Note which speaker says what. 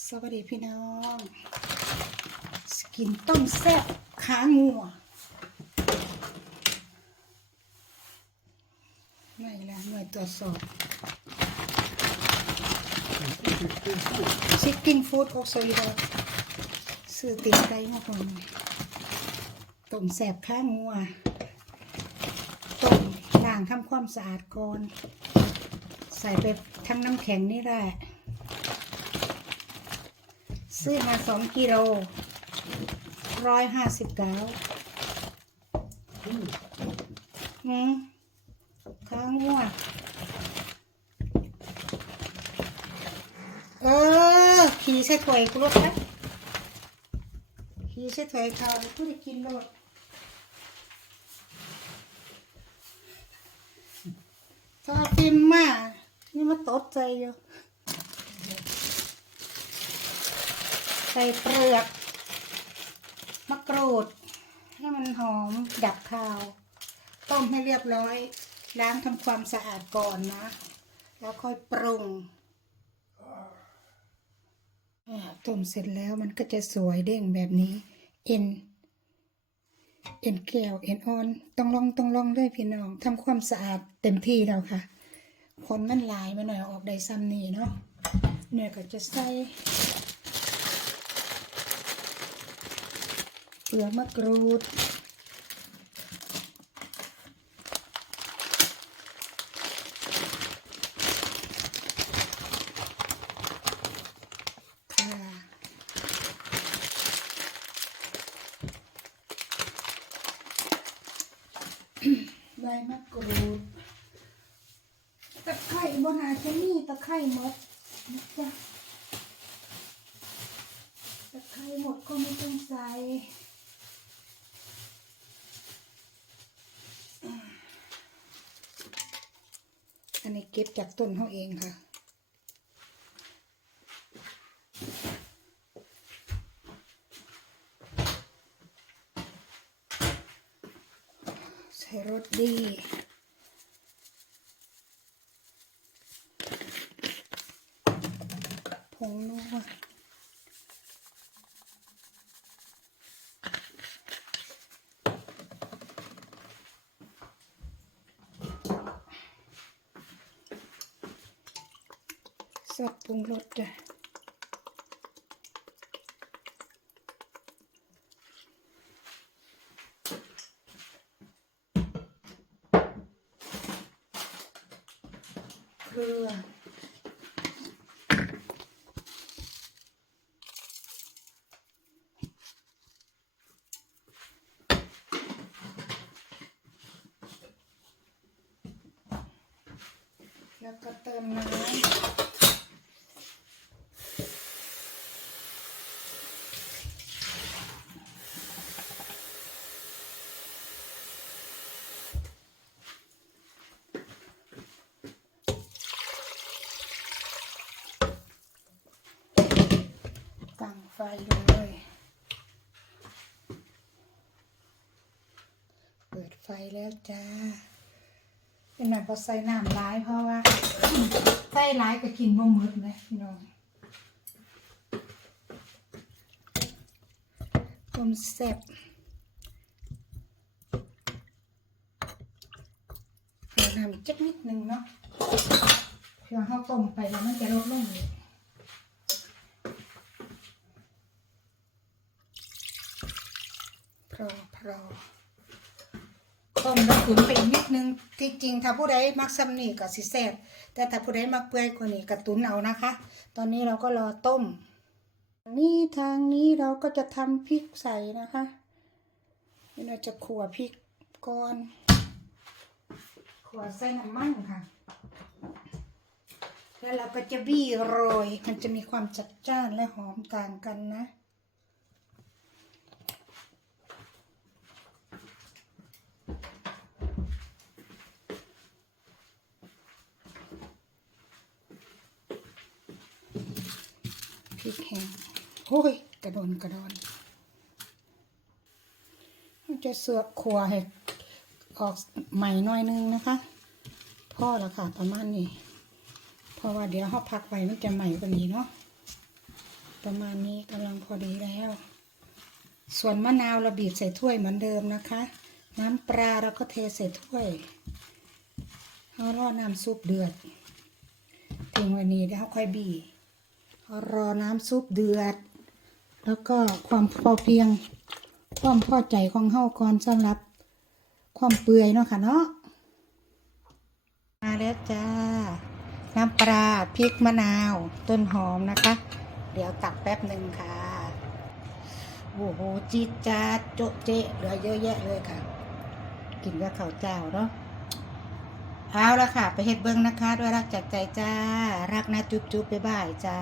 Speaker 1: สวัสดีพี่น้อง สกินต้มแซ่บขางัวไม่ละหน่วยตรวจสอบชิคกิ้งฟู้ดโอโซยดซื้อติดไก่มาคนต้มแซ่บขางัวต้มล้างทำความสะอาดก่อน ใส่ไปทั้งน้ำแข็งนี่แหละ ซื้อมาสองกิโลร้อยห้าสิบเก้าอืมข้างหัวเออ ขี่ใส่ถ้วยกูรถไหมขี่ใส่ถ้วยเขากูได้กินรถถ้าฟิมมานี่มาตดใจอยู่ ใส่เปลือกมะกรูด ให้มันหอมดับคาว ต้มให้เรียบร้อย ล้างทำความสะอาดก่อนนะ แล้วค่อยปรุงต้มเสร็จแล้วมันก็จะสวยเด้งแบบนี้ เอ็น เอ็นแก้วเอ็นออน ต้องลองต้องลองด้วยพี่น้องทำความสะอาดเต็มที่แล้วค่ะ คนมันหลายมาหน่อยออกได้ซ้ำนี่เนาะเนี่ยก็จะใส่ เป ลือกมะกรูดค่ะใบมะกรูด ตะไคร่บนอาจจะมีตะไคร่หมดนะจ๊ะตะไคร่หมดก็ไม่ต้องใส่ อันนี้เก็บจากต้นเขาเองค่ะใส่รสดี ผงนัว ซอสปรุงรสจ้ะเกลือแล้วก็เติมน้ำตั้ง ไฟเลย เปิดไฟแล้วจ้าเป็นแบบพอใส่น้ำร้ายเพราะว่าใส่ร้ายก็กินบ่หมดเลยพี่น้องต้มแซ่บน้ำจักนิดนึงเนาะเพื่อเขาต้มไปแล้วมันจะลดลงเลยพรอพรอ ต้มแล้ว ขุนไปอีกนิดนึงที่จริงถ้าผู้ใดมักซ้ำนี่ก็สิแซ่บแต่ถ้าผู้ใดมักเปื่อยกว่านี้ก็ตุนเอานะคะ ตอนนี้เราก็รอต้มนี่ทางนี้เราก็จะทำพริกใส่นะคะนี่เราจะขั่วพริกก่อนขั่วใส่น้ำมันค่ะ แล้วเราก็จะบี้โรย มันจะมีความจัดจ้านและหอมต่างกันนะ พริกแห้งโอ้ย กระโดนกระโดนมันจะเสือกขัวให้ออกใหม่หน่อยนึงนะคะพ่อละค่ะประมาณนี้เพราะว่าเดี๋ยวเขาพักไว้มันจะใหม่กว่านี้เนาะประมาณนี้กำลังพอดีแล้ว ส่วนมะนาวเราบีบใส่ถ้วยเหมือนเดิมนะคะ น้ำปลาเราก็เทใส่ถ้วยเอารอน้ำซุปเดือดทิ้งไว้นี้แล้วค่อยบีเอา รอน้ำซุปเดือด แล้วก็ความพอเพียง ความพอใจของเฮาก่อนสำหรับ ความเปื่อยเนาะค่ะเนาะมาแล้วจ้า น้ำปลาพริกมะนาว ต้นหอมนะคะ เดี๋ยวตักแป๊บหนึ่งค่ะโอ้โหจีดจ้าโจะเจะเหลือเยอะแยะเลยค่ะ กินกับข้าวเจ้าเนาะ เอาละค่ะ ไปเฮ็ดเบิ้งนะคะ ด้วยรักจากใจจ้า รักนะจุ๊บจุ๊บบ๊ายบายจ้า